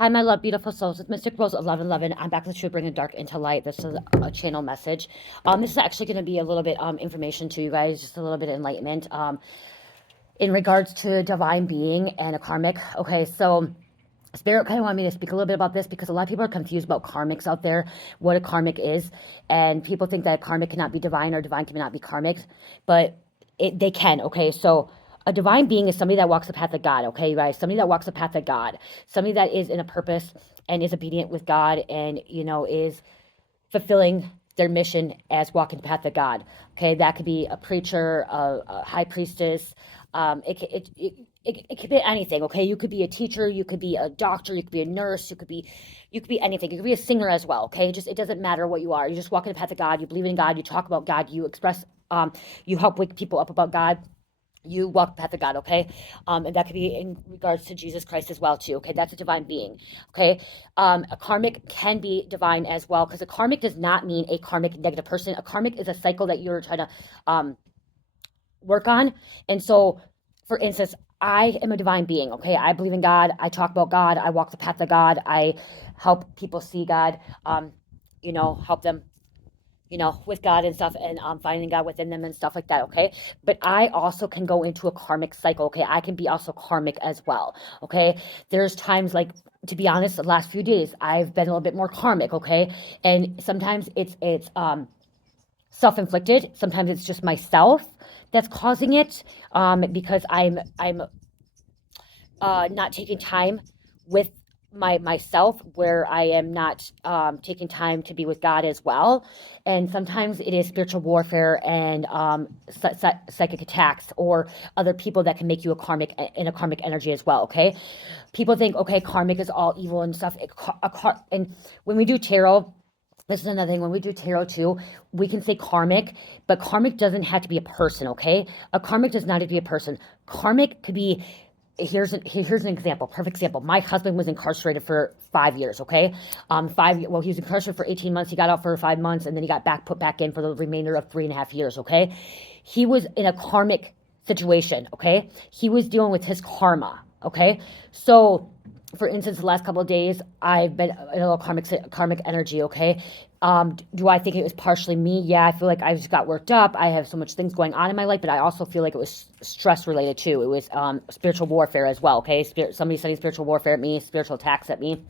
Hi, my love, beautiful souls. It's Mystic Rose 1111. I'm back with the truth, bringing dark into light. This is a channel message. This is actually going to be a little bit information to you guys, just a little bit of enlightenment in regards to divine being and a karmic. Okay, so Spirit kind of wanted me to speak a little bit about this because a lot of people are confused about karmics out there, what a karmic is, and people think that karmic cannot be divine or divine cannot be karmic, but they can. Okay, so a divine being is somebody that walks the path of God. Okay, you guys, somebody that walks the path of God, somebody that is in a purpose and is obedient with God, and is fulfilling their mission as walking the path of God. Okay, that could be a preacher, a high priestess. It could be anything. Okay, you could be a teacher, you could be a doctor, you could be a nurse, you could be anything. You could be a singer as well. Okay, just it doesn't matter what you are. You just walk in the path of God. You believe in God. You talk about God. You express. You help wake people up about God. You walk the path of God, okay? And that could be in regards to Jesus Christ as well, too, okay? That's a divine being, okay? A karmic can be divine as well, because a karmic does not mean a karmic negative person. A karmic is a cycle that you're trying to work on. And so, for instance, I am a divine being, okay? I believe in God. I talk about God. I walk the path of God. I help people see God, help them with God and stuff, and finding God within them and stuff like that, okay? But I also can go into a karmic cycle, okay? I can be also karmic as well, okay? There's times, like, to be honest, the last few days, I've been a little bit more karmic, okay? And sometimes it's self-inflicted. Sometimes it's just myself that's causing it, because I'm not taking time with myself, where I am not taking time to be with God as well. And sometimes it is spiritual warfare and psychic attacks or other people that can make you a karmic energy as well. Okay, people think, okay, karmic is all evil and stuff. And when we do tarot, this is another thing. When we do tarot too, we can say karmic, but karmic doesn't have to be a person, okay? A karmic does not have to be a person. Karmic could be, here's an example, perfect example. My husband was incarcerated for 5 years, okay? He was incarcerated for 18 months. He got out for 5 months, and then he got put back in for the remainder of 3.5 years, okay? He was in a karmic situation, okay? He was dealing with his karma, okay? So, for instance, the last couple of days, I've been in a little karmic energy, okay? Do I think it was partially me? Yeah, I feel like I just got worked up. I have so much things going on in my life, but I also feel like it was stress related too. It was spiritual warfare as well, okay? Somebody studying spiritual warfare at me, spiritual attacks at me,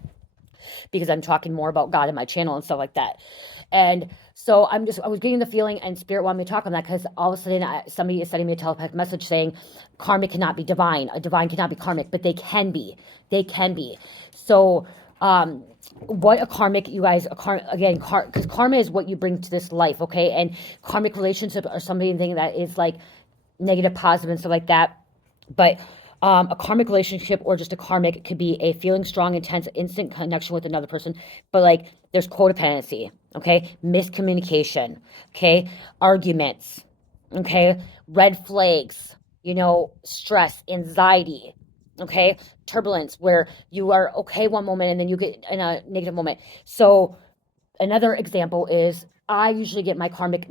because I'm talking more about God in my channel and stuff like that. And so I was getting the feeling, and Spirit wanted me to talk on that, because all of a sudden somebody is sending me a telepathic message saying karmic cannot be divine. A divine cannot be karmic, but they can be. They can be. So, what a karmic, you guys, because karma is what you bring to this life, okay? And karmic relationships are something that is like negative, positive, and stuff like that. But a karmic relationship or just a karmic could be a feeling strong, intense, instant connection with another person. But like, there's codependency, okay? Miscommunication, okay? Arguments, okay? Red flags, stress, anxiety, okay? Turbulence, where you are okay one moment and then you get in a negative moment. So another example is, I usually get my karmic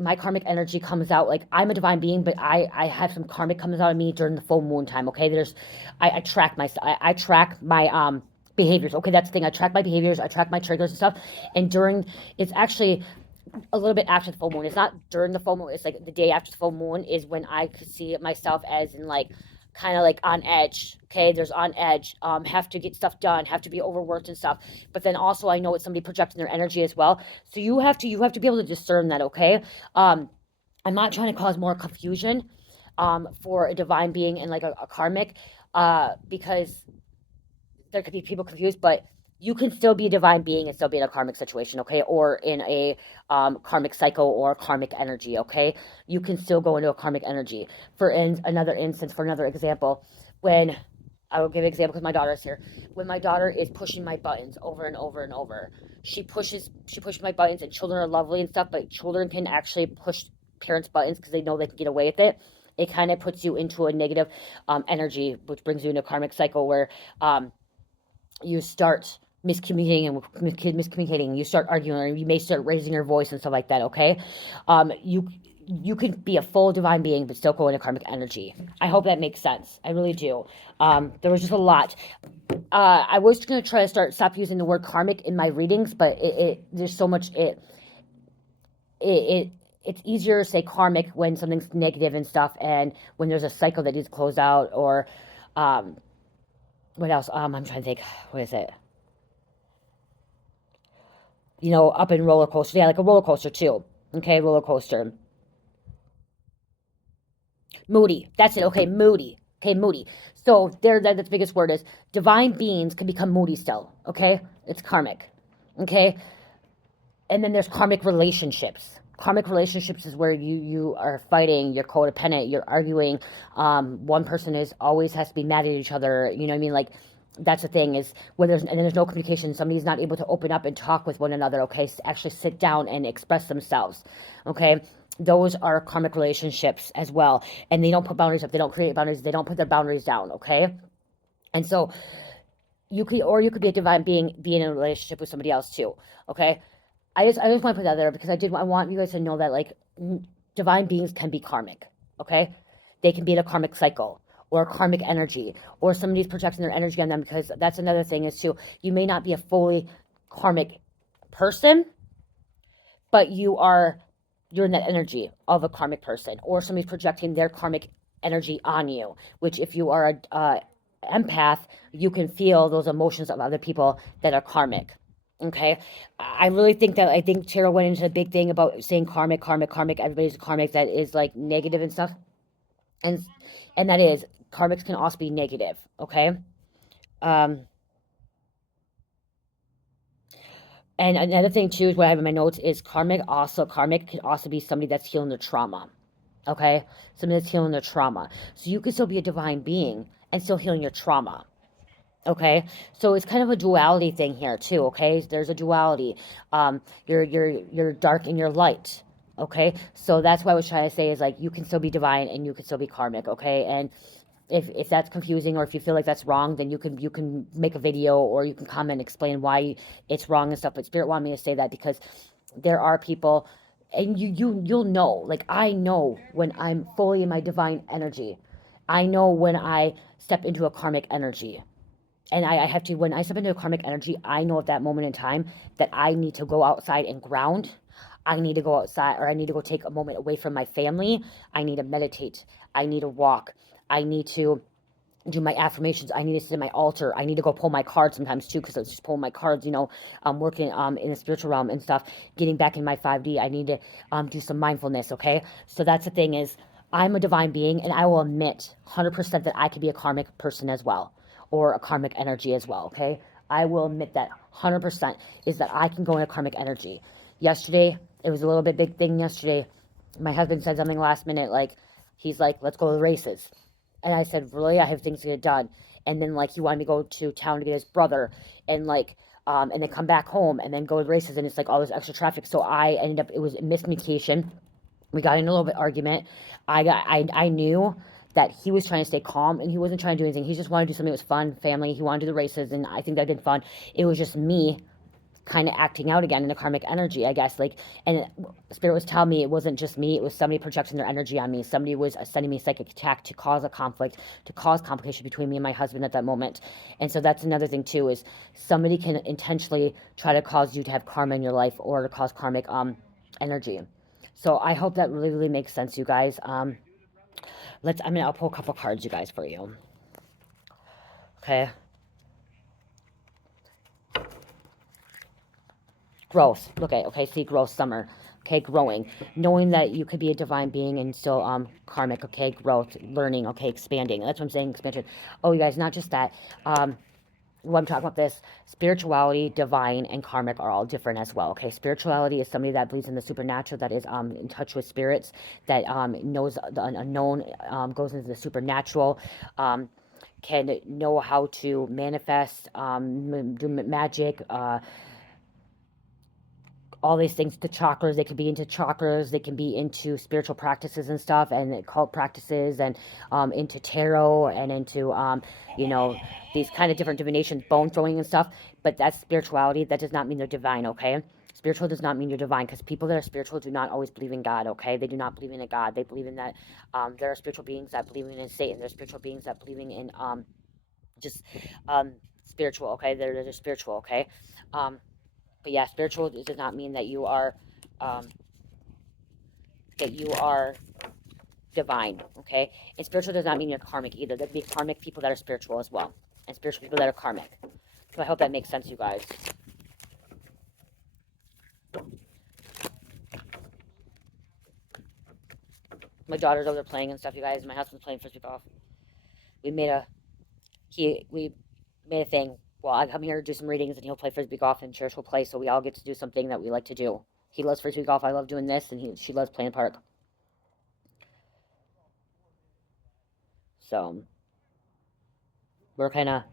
energy comes out, like, I'm a divine being, but I have some karmic comes out of me during the full moon time, okay? I track I track my behaviors, okay? That's the thing. I track my behaviors, I track my triggers and stuff. And it's actually a little bit after the full moon. It's not during the full moon. It's like the day after the full moon is when I could see myself as in, like, kind of like on edge. Okay, there's on edge, have to get stuff done, have to be overworked and stuff. But then also I know it's somebody projecting their energy as well. So you have to be able to discern that, okay? I'm not trying to cause more confusion for a divine being and like a karmic, because there could be people confused, but you can still be a divine being and still be in a karmic situation, okay? Or in a karmic cycle or karmic energy, okay? You can still go into a karmic energy. For another instance, for another example, when I will give an example because my daughter's here. When my daughter is pushing my buttons over and over and over, she pushes my buttons, and children are lovely and stuff, but children can actually push parents' buttons because they know they can get away with it. It kind of puts you into a negative energy, which brings you into a karmic cycle where you start miscommunicating, you start arguing, or you may start raising your voice and stuff like that, okay? You can be a full divine being but still go into karmic energy. I hope that makes sense. I really do. There was just a lot. I was going to try to stop using the word karmic in my readings, but there's so much it it's easier to say karmic when something's negative and stuff, and when there's a cycle that needs to close out, or um, what else? I'm trying to think. What is it? Up in roller coaster. Yeah, like a roller coaster too. Okay, roller coaster. Moody. That's it. Okay, moody. Okay, moody. So there, that's the biggest word is divine beings can become moody still. Okay, it's karmic. Okay, and then there's karmic relationships. Karmic relationships is where you are fighting, you're codependent, you're arguing. One person is always has to be mad at each other. You know what I mean? Like that's the thing is where there's no communication. Somebody's not able to open up and talk with one another. Okay, actually sit down and express themselves. Okay, those are karmic relationships as well, and they don't put boundaries up. They don't create boundaries. They don't put their boundaries down. Okay, and so you could be a divine being, be in a relationship with somebody else too. Okay, I just want to put that there because I want you guys to know that like divine beings can be karmic, okay? They can be in a karmic cycle or a karmic energy, or somebody's projecting their energy on them, because that's another thing is too, you may not be a fully karmic person, but you're in that energy of a karmic person, or somebody's projecting their karmic energy on you, which if you are a empath, you can feel those emotions of other people that are karmic. Okay, I really think that I think Tarot went into a big thing about saying karmic, karmic, karmic. Everybody's karmic, that is like negative and stuff, and that is karmics can also be negative. Okay, um, and another thing too is what I have in my notes is karmic could also be somebody that's healing their trauma. Okay, somebody that's healing their trauma. So you could still be a divine being and still healing your trauma. Okay, so it's kind of a duality thing here too. Okay, there's a duality. You're dark and you're light. Okay, so that's what I was trying to say is like you can still be divine and you can still be karmic. Okay, and if that's confusing, or if you feel like that's wrong, then you can make a video, or you can comment and explain why it's wrong and stuff. But Spirit wanted me to say that because there are people, and you'll know. Like I know when I'm fully in my divine energy. I know when I step into a karmic energy, and I have to, when I step into a karmic energy, I know at that moment in time that I need to go outside and ground. I need to go outside, or I need to go take a moment away from my family. I need to meditate. I need to walk. I need to do my affirmations. I need to sit at my altar. I need to go pull my cards sometimes too, because I was just pulling my cards, working in the spiritual realm and stuff, getting back in my 5D. I need to do some mindfulness, okay? So that's the thing is, I'm a divine being, and I will admit 100% that I could be a karmic person as well, or a karmic energy as well, okay? I will admit that 100% is that I can go in a karmic energy. Yesterday, it was a little bit big thing yesterday. My husband said something last minute, like, he's like, let's go to the races. And I said, really? I have things to get done. And then like he wanted me to go to town to get his brother, and like and then come back home and then go to the races, and it's like all this extra traffic. So I ended up, it was a miscommunication. We got in a little bit argument. I knew that he was trying to stay calm, and he wasn't trying to do anything. He just wanted to do something that was fun, family. He wanted to do the races, and I think that did fun. It was just me kind of acting out again in the karmic energy, I guess. Like, and Spirit was telling me it wasn't just me, it was somebody projecting their energy on me. Somebody was sending me a psychic attack to cause a conflict, to cause complication between me and my husband at that moment. And so that's another thing too, is somebody can intentionally try to cause you to have karma in your life, or to cause karmic energy. So I hope that really, really makes sense, you guys. I'll pull a couple cards, you guys, for you. Okay. Growth. Okay, see, growth, summer. Okay, growing. Knowing that you could be a divine being and still karmic. Okay, growth, learning. Okay, expanding. That's what I'm saying, expansion. Oh, you guys, not just that. When I'm talking about this, spirituality, divine, and karmic are all different as well. Okay, spirituality is somebody that believes in the supernatural, that is in touch with spirits, that knows the unknown, goes into the supernatural, can know how to manifest, do magic, all these things, the chakras. They can be into chakras, they can be into spiritual practices and stuff, and occult practices, and into tarot, and into these kind of different divinations, bone throwing and stuff. But that's spirituality. That does not mean they're divine. Okay, spiritual does not mean you're divine, because people that are spiritual do not always believe in God. Okay, they do not believe in a God. They believe in that there are spiritual beings that believe in Satan. There are spiritual beings that believing in just um spiritual, okay? They're just spiritual, okay? But yeah, spiritual does not mean that you are divine, okay? And spiritual does not mean you're karmic either. There'd be karmic people that are spiritual as well, and spiritual people that are karmic. So I hope that makes sense, you guys. My daughter's over there playing and stuff, you guys. My husband's playing Frisbee golf. We made a thing. Well, I come here to do some readings, and he'll play Frisbee golf, and Cherish will play, so we all get to do something that we like to do. He loves Frisbee golf. I love doing this, and she loves playing park. So we're kind of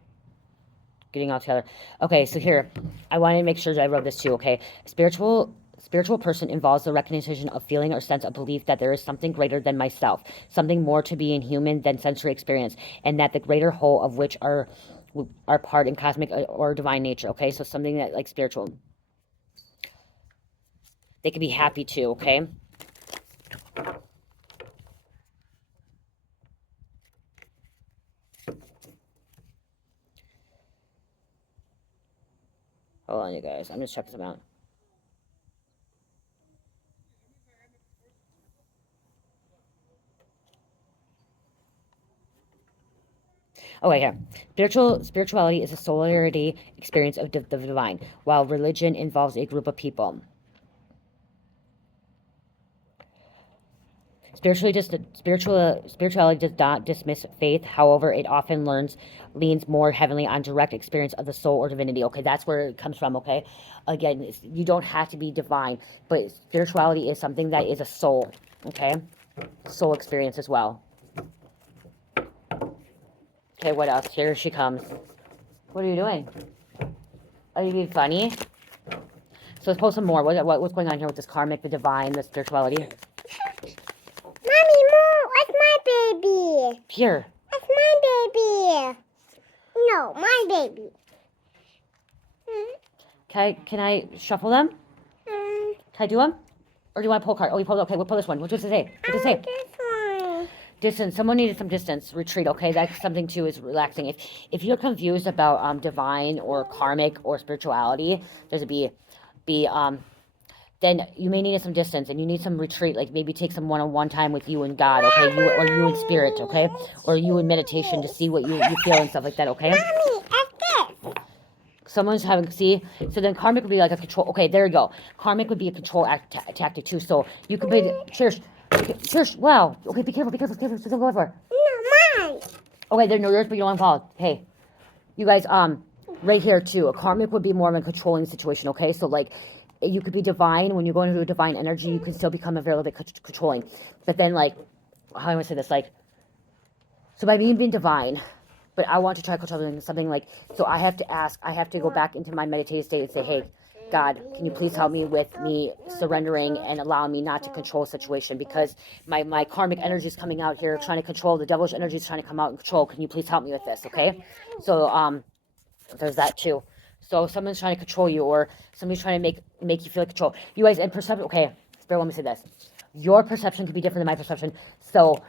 getting all together. Okay, so here, I wanted to make sure that I wrote this too, okay? Spiritual person involves the recognition of feeling or sense of belief that there is something greater than myself, something more to being human than sensory experience, and that the greater whole of which are part in cosmic or divine nature, okay? So something that, like, spiritual. They can be happy too, okay? Hold on, you guys. I'm just checking them out. Oh, wait, here. Spirituality is a solidarity experience of the divine, while religion involves a group of people. Spirituality does not dismiss faith. However, it often leans more heavily on direct experience of the soul or divinity. Okay, that's where it comes from, okay? Again, you don't have to be divine, but spirituality is something that is a soul, okay? Soul experience as well. Okay, what else? Here she comes. What are you doing? Are you being funny? So let's post some more. What's going on here with this karmic, the divine, the spirituality? Mommy, more. That's my baby. Here. That's my baby. No, my baby. Can I shuffle them? Can I do them? Or do you want to pull a card? Oh, you pulled. Okay, we'll pull this one. What does it say? What does it say? This one. Distance. Someone needed some distance. Retreat. Okay, that's something too, is relaxing. If you're confused about divine or karmic or spirituality, there's then you may need some distance, and you need some retreat. Like maybe take some one-on-one time with you and God. Okay, you in spirit. Okay, or you in meditation to see what you feel and stuff like that. Okay. Mommy, that's this. Someone's having, see, so then karmic would be like a control. Okay, there you go. Karmic would be a control tactic too. So you could be, Cherish, wow. Okay, be careful. So don't go for. No, mine. Okay, they're no yours, but you don't want to fall. Hey, you guys, right here too. A karmic would be more of a controlling situation. Okay, so like, you could be divine. When you go into a divine energy, you can still become a little bit controlling. But then, like, how do I want to say this? Like, so by being divine, but I want to try controlling something like, so I have to go back into my meditative state and say, hey, God, can you please help me with me surrendering and allowing me not to control a situation, because my karmic energy is coming out here trying to control, the devil's energy is trying to come out and control. Can you please help me with this, okay? So, there's that too. So someone's trying to control you, or somebody's trying to make you feel like control. You guys, and perception, okay, Spirit, let me say this. Your perception could be different than my perception. So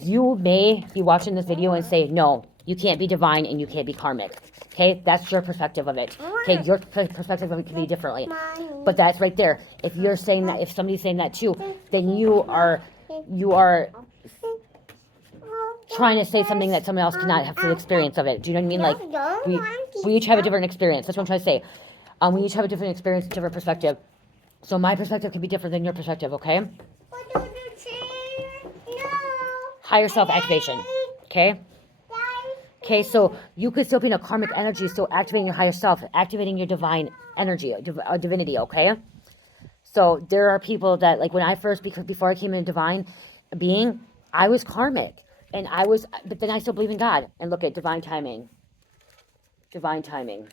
you may be watching this video and say, no, you can't be divine and you can't be karmic. Okay, that's your perspective of it. Okay, your perspective of it can be differently. But that's right there. If you're saying that, if somebody's saying that too, then you are trying to say something that someone else cannot have full experience of it. Do you know what I mean? Like, we each have a different experience. That's what I'm trying to say. We each have a different experience, different perspective. So my perspective can be different than your perspective, okay? Higher self activation, okay? Okay, so you could still be in a karmic energy, still activating your higher self, activating your divine energy, divinity, okay? So there are people that, like, when I first, before I came in divine being, I was karmic. But then I still believe in God. And look at divine timing. Divine timing.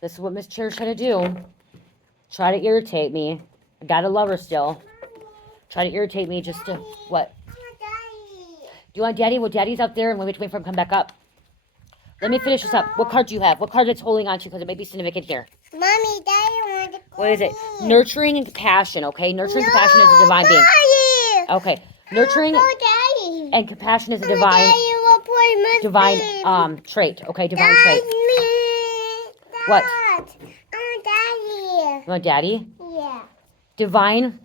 This is what Miss Chair's trying to do. Try to irritate me. I gotta love her still. Try to irritate me just to, what? Do you want Daddy? Well, Daddy's out there, and we have to wait for him to come back up. Let me finish this up. What card do you have? What card is holding on to? Because it may be significant here. Mommy, Daddy wants to call What is it? Nurturing and compassion, okay? Nurturing and compassion is a divine being. Okay. Nurturing and compassion is a divine. Daddy will put divine trait. Okay, divine trait. What? Daddy. You want daddy? Yeah. Divine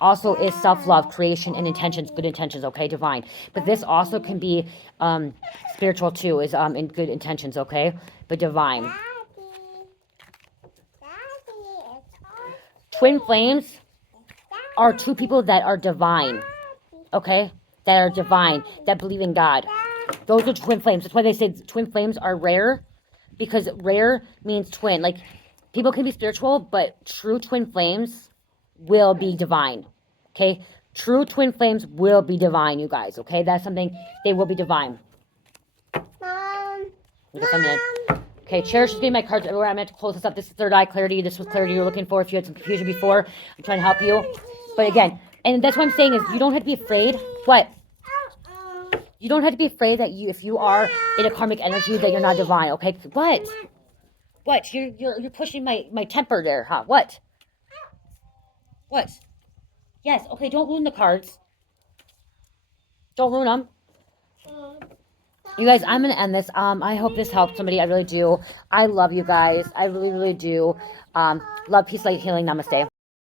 also is self-love, creation, and intentions, good intentions, okay, divine. But this also can be spiritual too, is in good intentions, okay? But divine. Daddy. Twin flames are two people that are divine, okay? That are divine, that believe in God. Those are twin flames. That's why they say twin flames are rare, because rare means twin. Like, people can be spiritual, but true twin flames will be divine, okay? True twin flames will be divine, you guys, okay? That's something, they will be divine. Mom. Okay, Cherish is getting my cards everywhere. I'm going to close this up. This is third eye clarity. This was clarity you were looking for if you had some confusion before. I'm trying to help you. But again, and that's what I'm saying is you don't have to be afraid. What? You don't have to be afraid that if you are in a karmic energy that you're not divine, okay? What? What? You're pushing my temper there, huh? What? What? Yes, okay, don't ruin the cards. Don't ruin them. You guys, I'm going to end this. I hope this helped somebody. I really do. I love you guys. I really, really do. Love, peace, light, healing. Namaste.